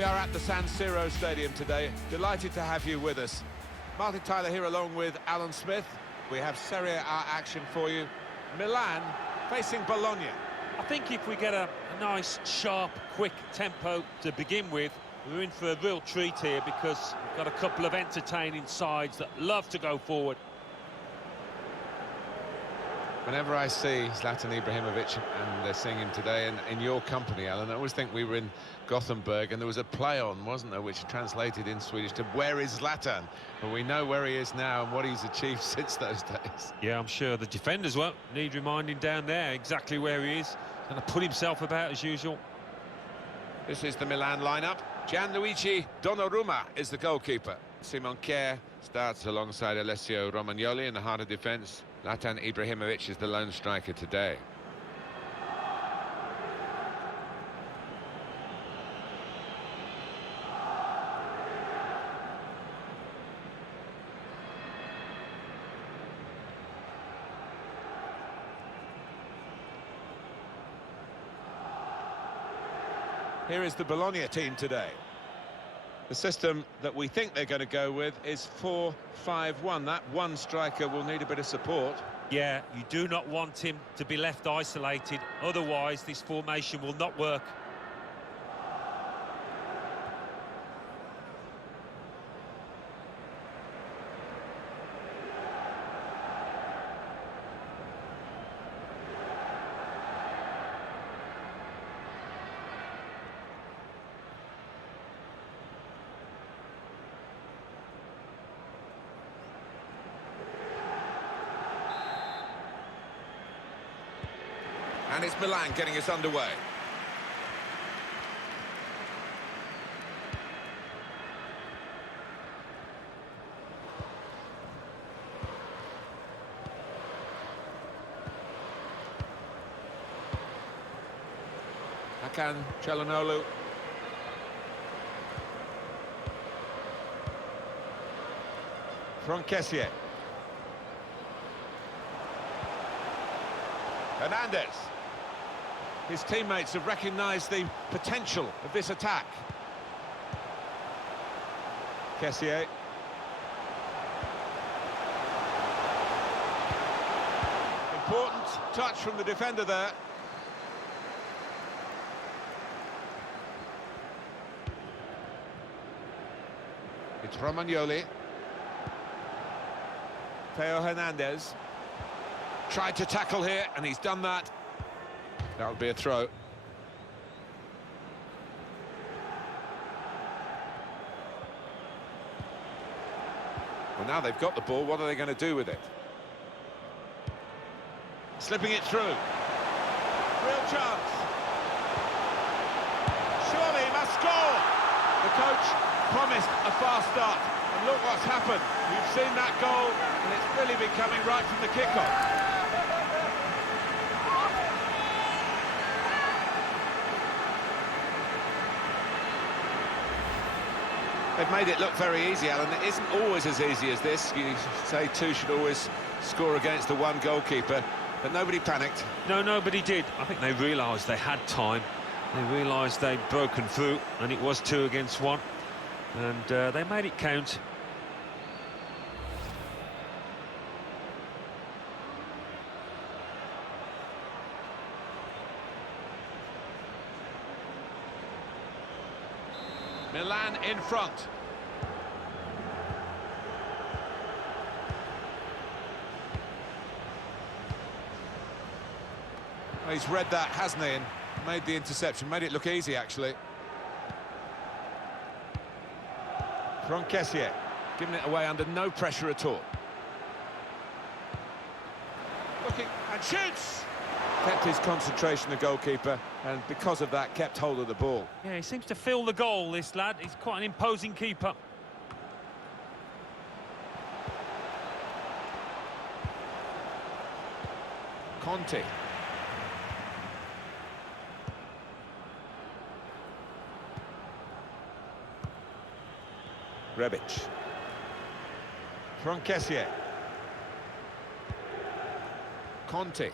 We are at the San Siro Stadium today. Delighted to have you with us. Martin Tyler here along with Alan Smith. We have Serie A action for you. Milan facing Bologna. I think if we get a nice, sharp, quick tempo to begin with, we're in for a real treat here because we've got a couple of entertaining sides that love to go forward. Whenever I see Zlatan Ibrahimovic, and they're seeing him today, and in your company, Alan, I always think we were in Gothenburg, and there was a play on, wasn't there, which translated in Swedish to "Where is Zlatan?" But we know where he is now and what he's achieved since those days. Yeah, I'm sure the defenders won't need reminding down there exactly where he is. He's going to put himself about as usual. This is the Milan lineup. Gianluigi Donnarumma is the goalkeeper. Simon Kjær starts alongside Alessio Romagnoli in the heart of defence. Zlatan Ibrahimovic is the lone striker today. Here is the Bologna team today. The system that we think they're going to go with is 4-5-1. That one striker will need a bit of support. Yeah, you do not want him to be left isolated. Otherwise, this formation will not work. And it's Milan getting us underway. Hakan Çalhanoğlu. Kessié. Hernandez. His teammates have recognised the potential of this attack. Kessié. Important touch from the defender there. It's Romagnoli. Theo Hernandez. Tried to tackle here, and he's done that. That'll be a throw. Well, now they've got the ball, what are they going to do with it? Slipping it through. Real chance. Surely he must score! The coach promised a fast start, and look what's happened. You've seen that goal, and it's really been coming right from the kickoff. They've made it look very easy, Alan. It isn't always as easy as this. You say two should always score against the one goalkeeper, but nobody panicked. No, nobody did. I think they realised they had time. They realised they'd broken through, and it was 2 against 1. And they made it count. Milan in front. Well, he's read that, hasn't he, and made the interception. Made it look easy, actually. Kessié, giving it away under no pressure at all. Looking and shoots! Kept his concentration, the goalkeeper, and because of that, kept hold of the ball. Yeah, he seems to feel the goal, this lad. He's quite an imposing keeper. Conte. Rebic. Kessié. Conte.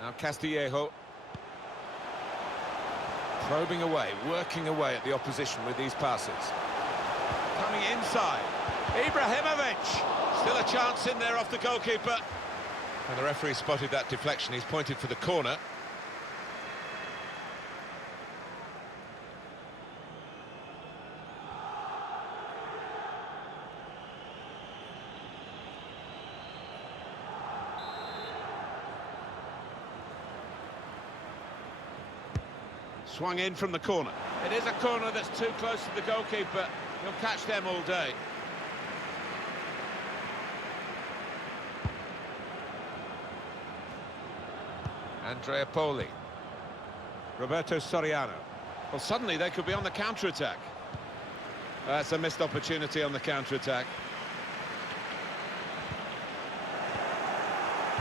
Now Castillejo. Probing away, working away at the opposition with these passes. Coming inside. Ibrahimovic! Still a chance in there off the goalkeeper. And the referee spotted that deflection. He's pointed for the corner. Swung in from the corner. It is a corner that's too close to the goalkeeper. He'll catch them all day. Andrea Poli. Roberto Soriano. Well, suddenly they could be on the counter-attack. That's a missed opportunity on the counter-attack.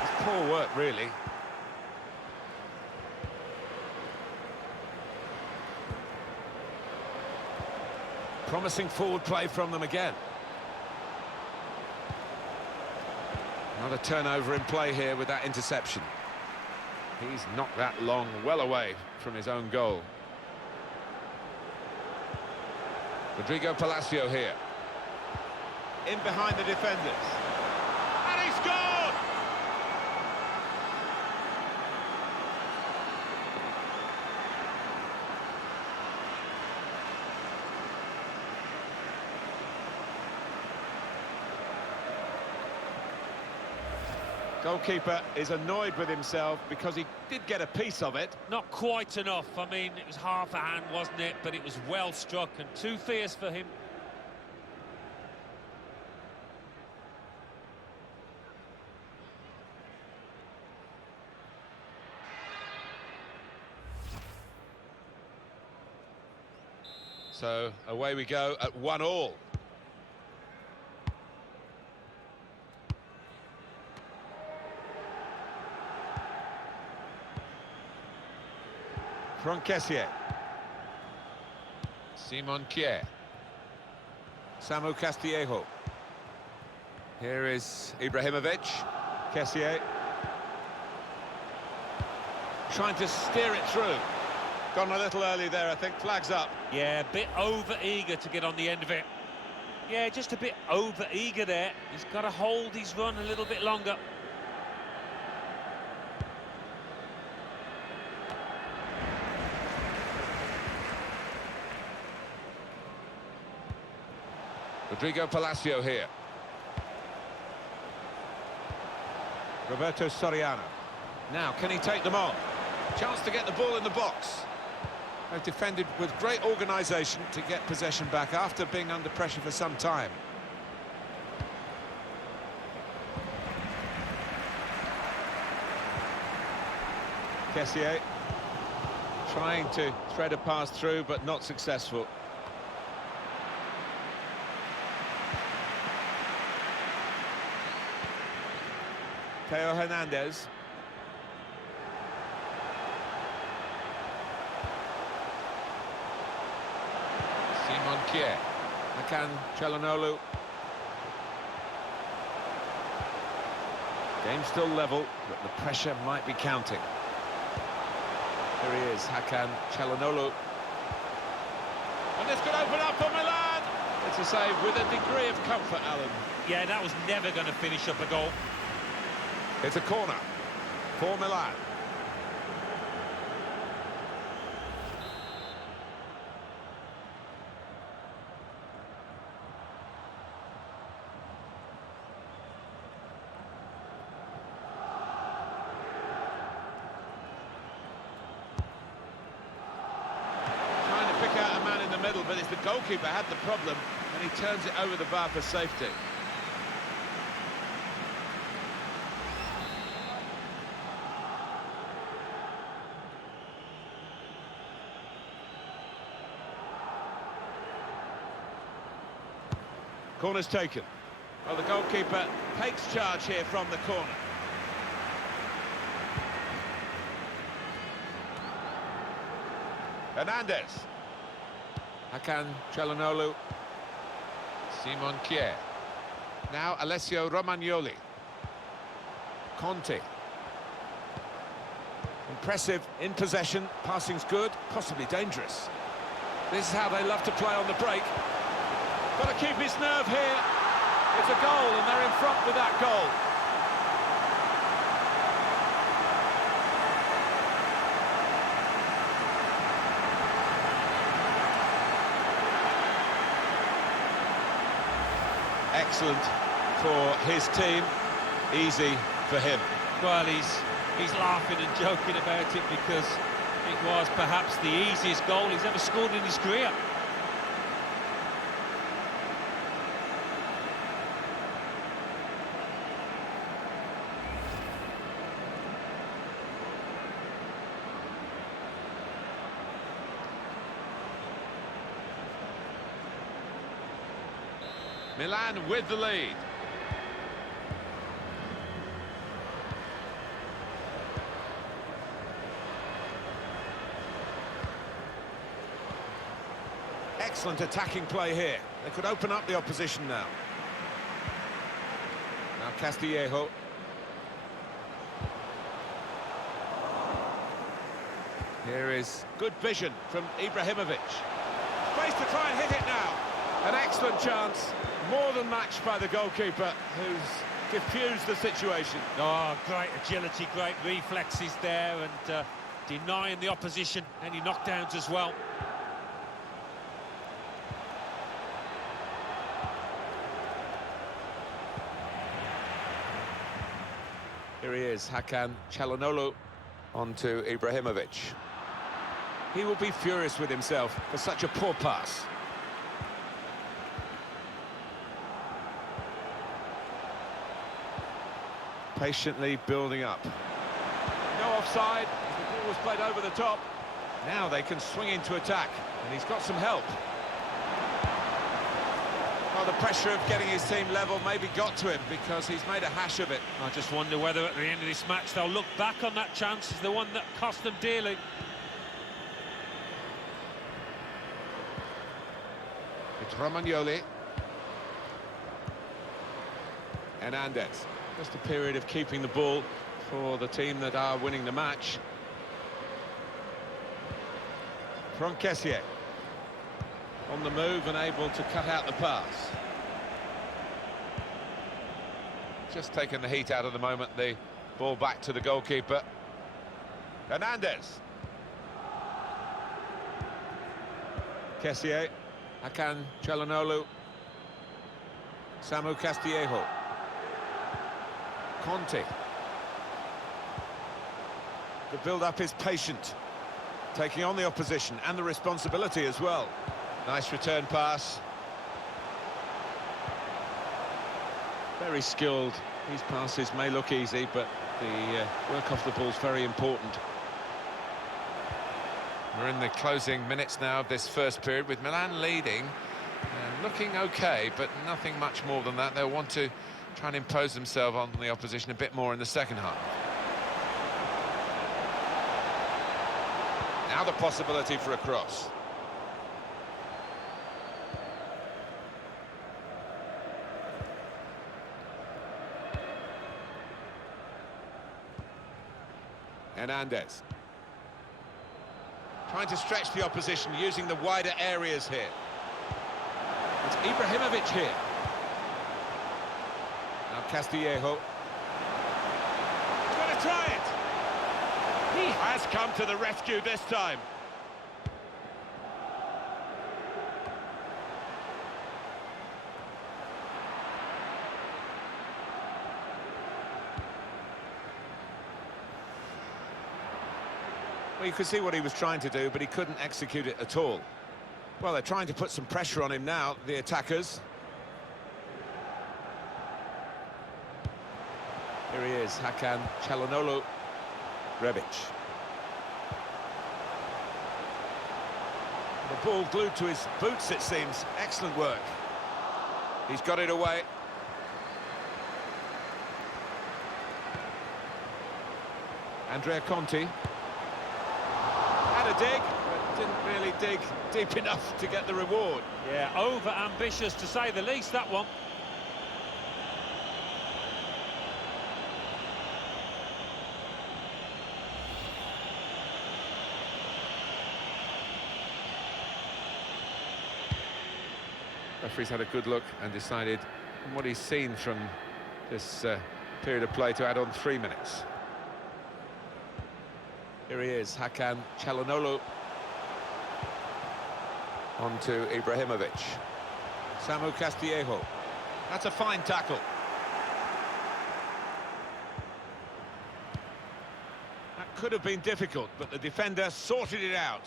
It's poor work, really. Promising forward play from them again. Another turnover in play here with that interception. He's knocked that long, well away from his own goal. Rodrigo Palacio here. In behind the defenders. And he scored! Goalkeeper is annoyed with himself because he did get a piece of it. Not quite enough. I mean, it was half a hand, wasn't it? But it was well struck and too fierce for him. So away we go at 1-1. From Kessié. Simon Kier. Samu Castillejo. Here is Ibrahimovic. Kessié. Trying to steer it through. Gone a little early there, I think. Flags up. Yeah, a bit over-eager to get on the end of it. Yeah, just a bit over-eager there. He's got to hold his run a little bit longer. Rodrigo Palacio here. Roberto Soriano. Now, can he take them on? Chance to get the ball in the box. They've defended with great organisation to get possession back after being under pressure for some time. Kessié trying to thread a pass through, but not successful. Theo Hernandez. Simon Kier. Hakan Çalhanoğlu. Game still level, but the pressure might be counting. Here he is, Hakan Çalhanoğlu. And this could open up for Milan. It's a save with a degree of comfort, Alan. Yeah, that was never going to finish up a goal. It's a corner for Milan. Trying to pick out a man in the middle, but it's the goalkeeper had the problem, and he turns it over the bar for safety. Corner's taken. Well, the goalkeeper takes charge here from the corner. Hernandez. Hakan Çalhanoğlu. Simon Kier. Now Alessio Romagnoli. Conte. And Impressive in possession, passing's good, possibly dangerous. This is how they love to play on the break. Got to keep his nerve here. It's a goal, and they're in front with that goal. Excellent for his team, easy for him. Well, he's laughing and joking about it because it was perhaps the easiest goal he's ever scored in his career. Milan with the lead. Excellent attacking play here. They could open up the opposition now. Now Castillejo. Here is good vision from Ibrahimovic. Space to try and hit it now. An excellent chance. More than matched by the goalkeeper, who's diffused the situation. Oh, great agility, great reflexes there, and denying the opposition any knockdowns as well. Here he is, Hakan Çalhanoğlu onto Ibrahimovic. He will be furious with himself for such a poor pass. Patiently building up. No offside, the ball was played over the top. Now they can swing into attack, and he's got some help. Well, the pressure of getting his team level maybe got to him because he's made a hash of it. I just wonder whether at the end of this match they'll look back on that chance as the one that cost them dearly. It's Romagnoli. Hernandez. Just a period of keeping the ball for the team that are winning the match. From Kessié. On the move and able to cut out the pass. Just taking the heat out of the moment, the ball back to the goalkeeper. Hernandez. Kessié. Hakan Çalhanoğlu. Samu Castillejo. Conte. The build-up is patient, taking on the opposition and the responsibility as well. Nice return pass. Very skilled. These passes may look easy, but the work off the ball is very important. We're in the closing minutes now of this first period, with Milan leading and looking okay, but nothing much more than that. They'll want to try and impose themselves on the opposition a bit more in the second half. Now the possibility for a cross. Hernandez. Trying to stretch the opposition using the wider areas here. It's Ibrahimovic here. Now Castillejo. He's going to try it. He has come to the rescue this time. Well, you could see what he was trying to do, but he couldn't execute it at all. Well, they're trying to put some pressure on him now, the attackers. Here he is, Hakan Çalhanoğlu. Rebic. The ball glued to his boots, it seems. Excellent work. He's got it away. Andrea Conti. Had a dig, but didn't really dig deep enough to get the reward. Yeah, over-ambitious to say the least, that one. Referee's had a good look and decided from what he's seen from this period of play to add on 3 minutes. Here he is, Hakan Çalhanoğlu. On to Ibrahimovic. Samu Castillejo. That's a fine tackle. That could have been difficult, but the defender sorted it out.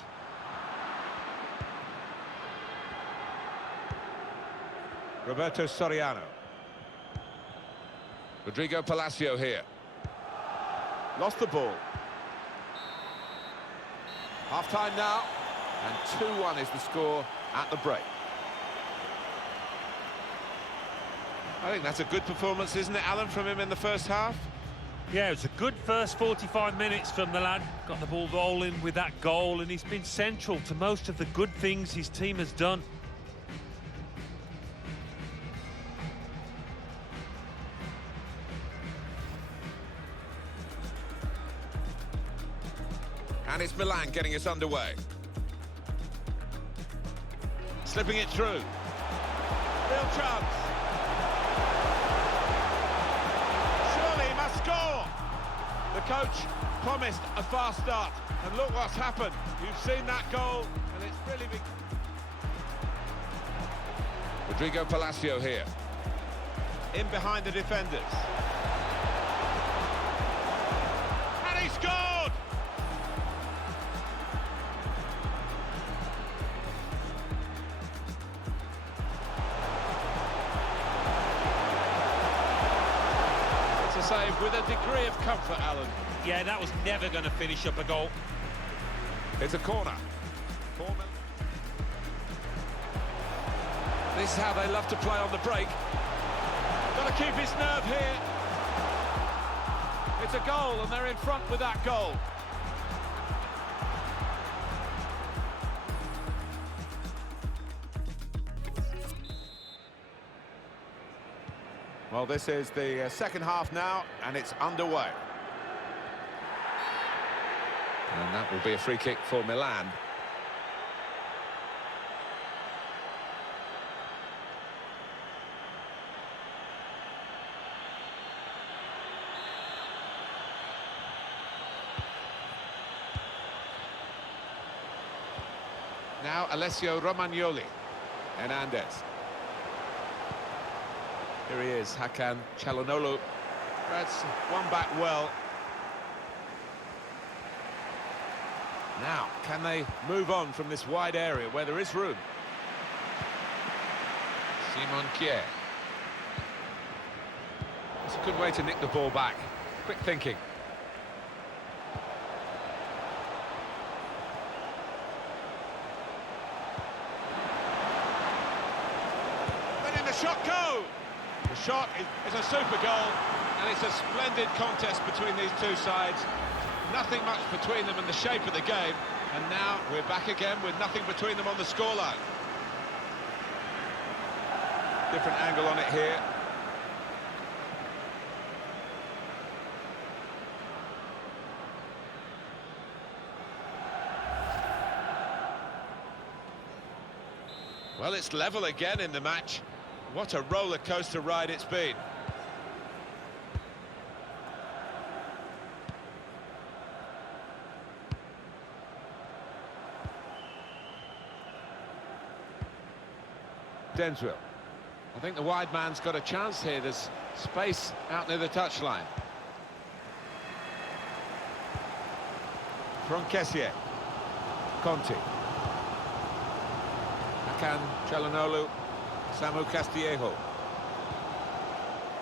Roberto Soriano. Rodrigo Palacio here. Lost the ball. Half-time now, and 2-1 is the score at the break. I think that's a good performance, isn't it, Alan, from him in the first half? Yeah, it's a good first 45 minutes from the lad. Got the ball rolling with that goal, and he's been central to most of the good things his team has done. And it's Milan getting us underway. Slipping it through. Real chance. Surely he must score. The coach promised a fast start. And look what's happened. You've seen that goal, and it's really big. Rodrigo Palacio here. In behind the defenders. And he scored! Save with a degree of comfort, Alan. Yeah, that was never going to finish up a goal. It's a corner. This is how they love to play on the break. Got to keep his nerve here. It's a goal, and they're in front with that goal. Well, this is the second half now, and it's underway. And that will be a free kick for Milan. Now Alessio Romagnoli. Hernandez. Here he is, Hakan Çalhanoğlu. That's one back well. Now, can they move on from this wide area where there is room? Simon Kjær. It's a good way to nick the ball back. Quick thinking. Letting the shot go! The shot is a super goal, and it's a splendid contest between these two sides. Nothing much between them and the shape of the game, and now we're back again with nothing between them on the scoreline. Different angle on it here. Well, it's level again in the match. What a roller coaster ride it's been. Denswell. I think the wide man's got a chance here. There's space out near the touchline. From Kessié. Conti. Hakan Çalhanoğlu. Samu Castillejo.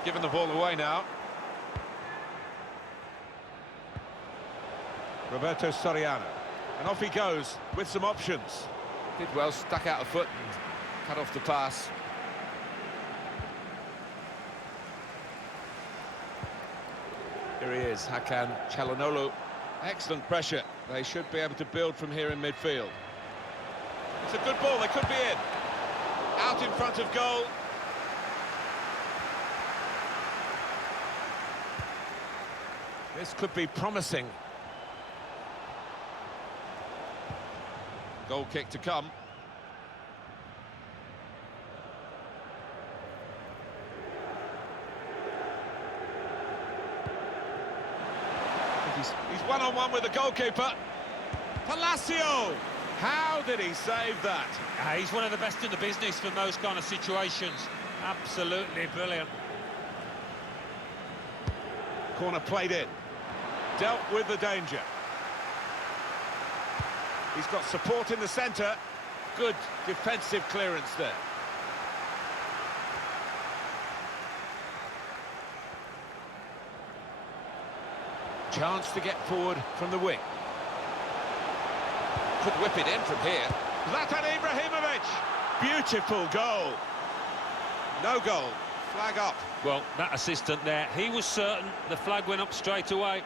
Giving the ball away now. Roberto Soriano. And off he goes with some options. Did well, stuck out a foot and cut off the pass. Here he is, Hakan Çalhanoğlu. Excellent pressure. They should be able to build from here in midfield. It's a good ball, they could be in. Out in front of goal. This could be promising. Goal kick to come. ease. He's one-on-one with the goalkeeper. Palacio! How did he save that? He's one of the best in the business from those kind of situations. Absolutely brilliant. Corner played in. Dealt with the danger. He's got support in the centre. Good defensive clearance there. Chance to get forward from the wing. Could whip it in from here. Zlatan Ibrahimovic! Beautiful goal. No goal. Flag up. Well, that assistant there, he was certain the flag went up straight away.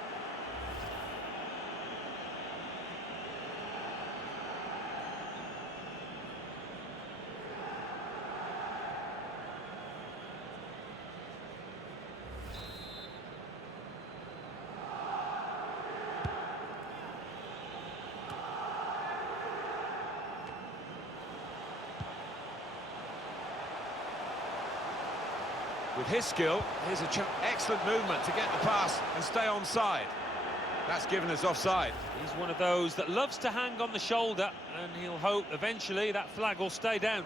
With his skill, here's a excellent movement to get the pass and stay onside. That's given us offside. He's one of those that loves to hang on the shoulder, and he'll hope eventually that flag will stay down.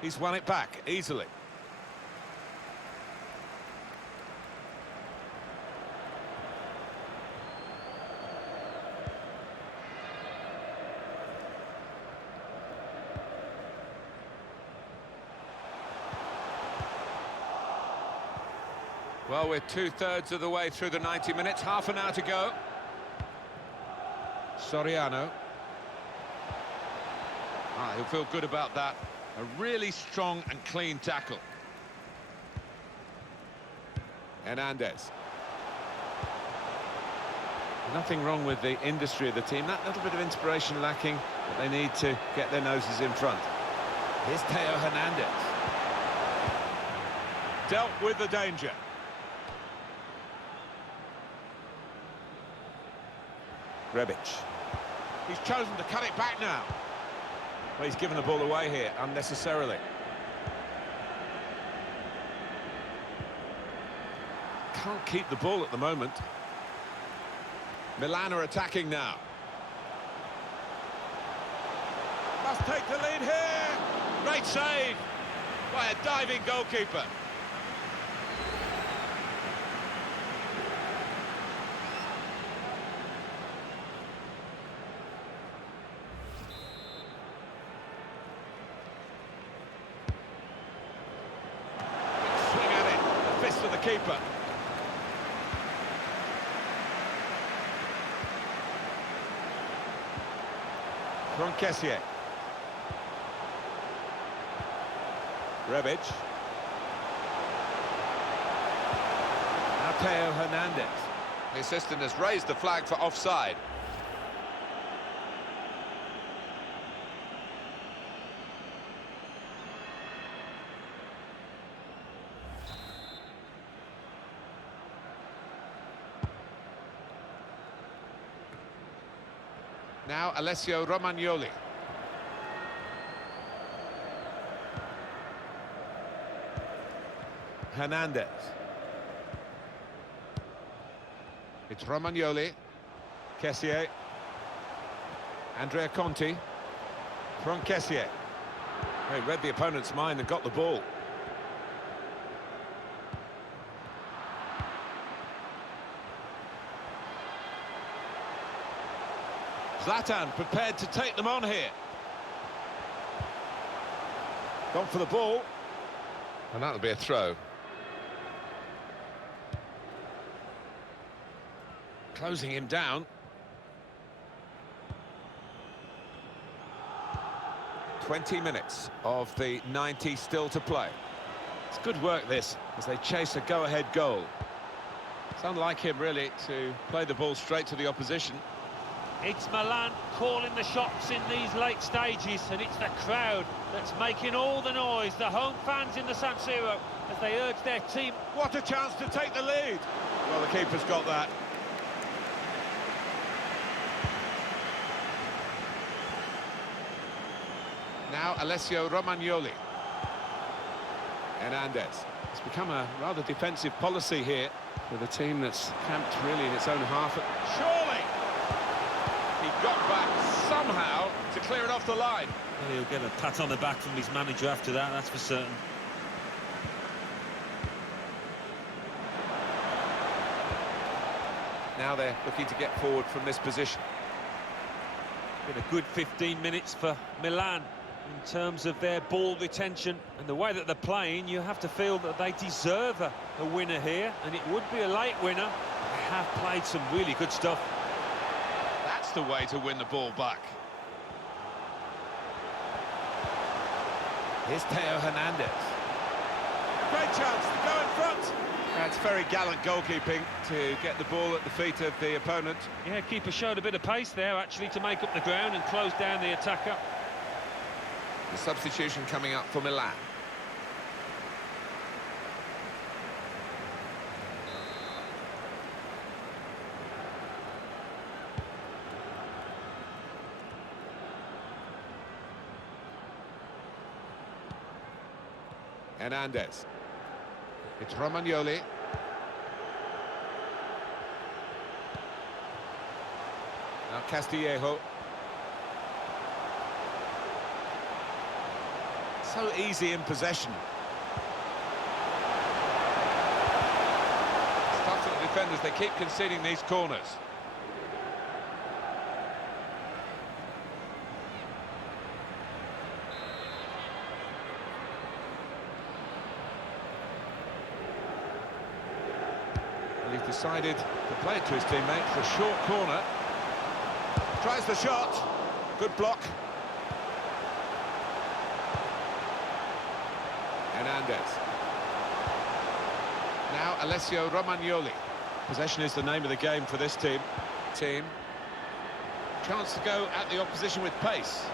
He's won it back easily. Well, we're two-thirds of the way through the 90 minutes, half an hour to go. Soriano. He'll feel good about that. A really strong and clean tackle. Hernandez. Nothing wrong with the industry of the team. That little bit of inspiration lacking, but they need to get their noses in front. Here's Theo Hernandez. Dealt with the danger. Rebic. He's chosen to cut it back now. Well, he's given the ball away here unnecessarily. Can't keep the ball at the moment. Milan are attacking now. Must take the lead here. Great save by a diving goalkeeper. To the keeper. From Kessier. Rebic. Now Theo Hernandez. The assistant has raised the flag for offside. Now Alessio Romagnoli. Hernandez. It's Romagnoli. Kessier. Andrea Conti. From Kessier. He read the opponent's mind and got the ball. Zlatan prepared to take them on here. Gone for the ball. And that'll be a throw. Closing him down. 20 minutes of the 90 still to play. It's good work this, as they chase a go-ahead goal. It's unlike him really to play the ball straight to the opposition. It's Milan calling the shots in these late stages, and it's the crowd that's making all the noise, the home fans in the San Siro, as they urge their team. What a chance to take the lead! Well, the keeper's got that. Now Alessio Romagnoli. Hernandez. It's become a rather defensive policy here with a team that's camped really in its own half. Surely! He got back somehow to clear it off the line. Well, he'll get a pat on the back from his manager after that, that's for certain. Now they're looking to get forward from this position. Been a good 15 minutes for Milan in terms of their ball retention and the way that they're playing. You have to feel that they deserve a winner here, and it would be a late winner. They have played some really good stuff. That's the way to win the ball back. Here's Theo Hernandez. Great chance to go in front. That's very gallant goalkeeping to get the ball at the feet of the opponent. Yeah, keeper showed a bit of pace there, actually, to make up the ground and close down the attacker. The substitution coming up for Milan. Hernandez. It's Romagnoli. Now Castillejo. So easy in possession. It's tough for the defenders, they keep conceding these corners. He's decided to play it to his teammate for a short corner. Tries the shot. Good block. Hernandez. Now Alessio Romagnoli. Possession is the name of the game for this team. Chance to go at the opposition with pace.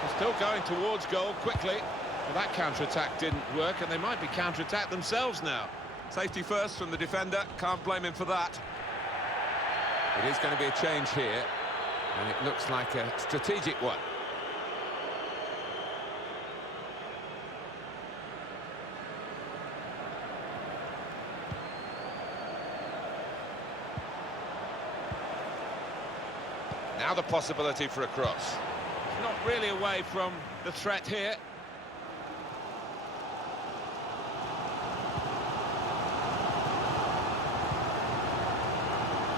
They're still going towards goal quickly. Well, that counter-attack didn't work, and they might be counter-attacked themselves now. Safety first from the defender, can't blame him for that. It is going to be a change here, and it looks like a strategic one. Now the possibility for a cross. Not really away from the threat here.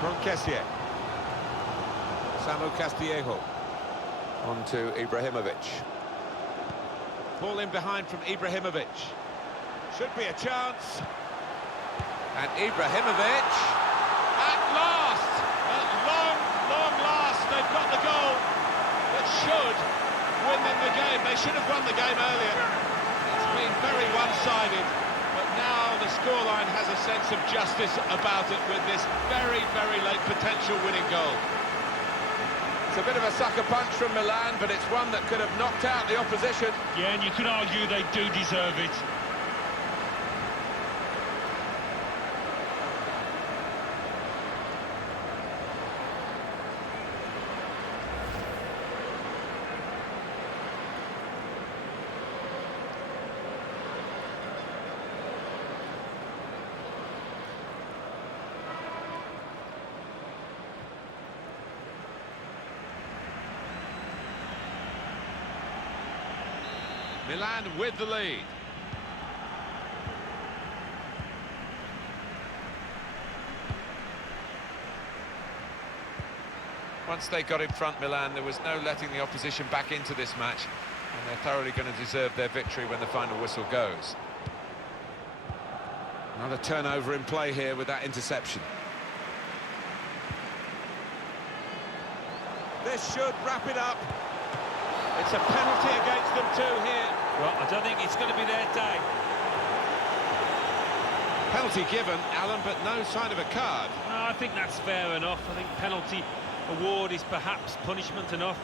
From Kessié. Samu Castillejo. On to Ibrahimovic. Ball in behind from Ibrahimovic. Should be a chance. And Ibrahimovic, at last, at long last, they've got the goal that should win them the game. They should have won the game earlier. It's been very one-sided. But now the scoreline has a sense of justice about it with this very late potential winning goal. It's a bit of a sucker punch from Milan, but it's one that could have knocked out the opposition. Yeah, and you could argue they do deserve it. Milan with the lead. Once they got in front, Milan, there was no letting the opposition back into this match, and they're thoroughly going to deserve their victory when the final whistle goes. Another turnover in play here with that interception. This should wrap it up. It's a penalty against them too here. Well, I don't think it's going to be their day. Penalty given, Alan, but no sign of a card. No, I think that's fair enough. I think penalty award is perhaps punishment enough.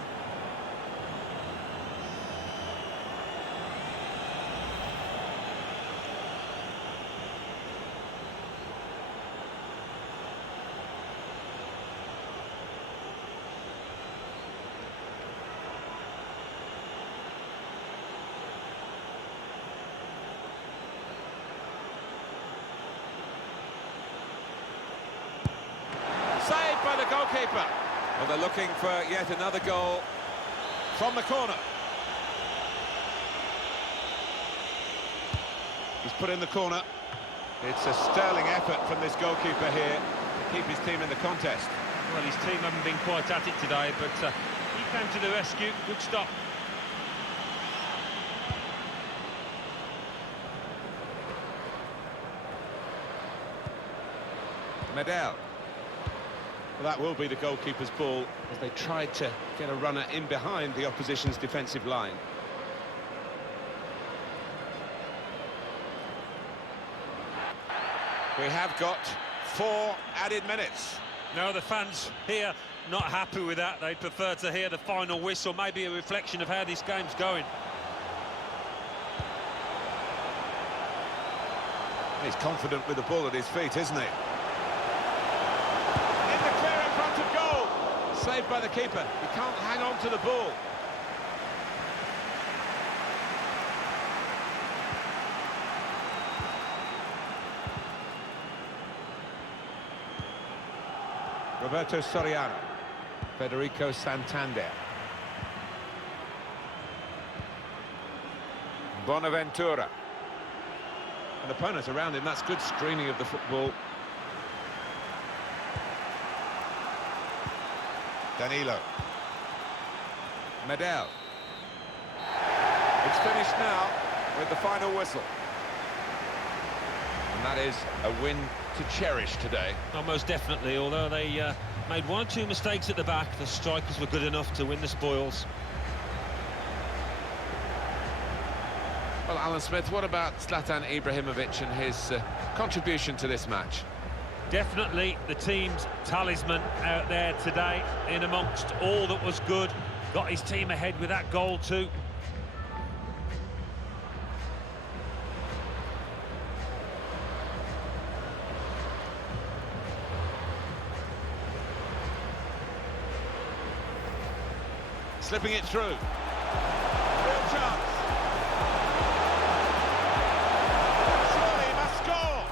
goalkeeper. Well, they're looking for yet another goal From the corner. He's put in the corner. It's a sterling effort from this goalkeeper here to keep his team in the contest. Well, his team haven't been quite at it today, but he came to the rescue. Good stop. Medel. Well, that will be the goalkeeper's ball as they tried to get a runner in behind the opposition's defensive line. We have got 4 added minutes. No, the fans here not happy with that. They'd prefer to hear the final whistle, maybe a reflection of how this game's going. He's confident with the ball at his feet, isn't he? In the clear in front of goal. Saved by the keeper. He can't hang on to the ball. Roberto Soriano. Federico Santander. Bonaventura. And opponents around him, that's good screening of the football. Danilo. Medel. It's finished now with the final whistle. And that is a win to cherish today. Oh, most definitely, although they made 1 or 2 mistakes at the back, the strikers were good enough to win the spoils. Well, Alan Smith, what about Zlatan Ibrahimovic and his contribution to this match? Definitely the team's talisman out there today, in amongst all that was good. Got his team ahead with that goal too. Slipping it through. Real chance. Surely he must score.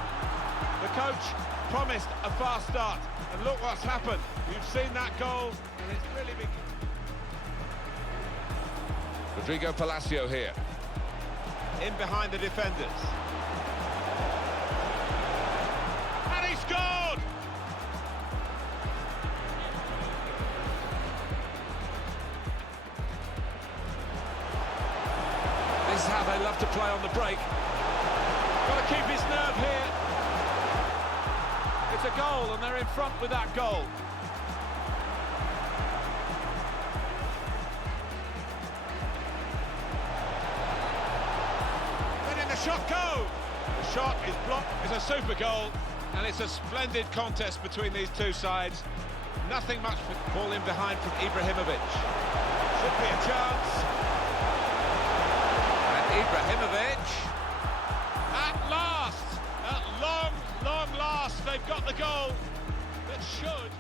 The coach promised a fast start, and look what's happened. You've seen that goal, and it's really been... Rodrigo Palacio here. In behind the defenders. And he scored! This is how they love to play on the break. Got to keep his nerve here. It's a goal, and they're in front with that goal. Where did the shot go? The shot is blocked. It's a super goal, and it's a splendid contest between these two sides. Nothing much for ball in behind from Ibrahimovic. Should be a chance. Ibrahimovic, at last, at long last, they've got the goal that should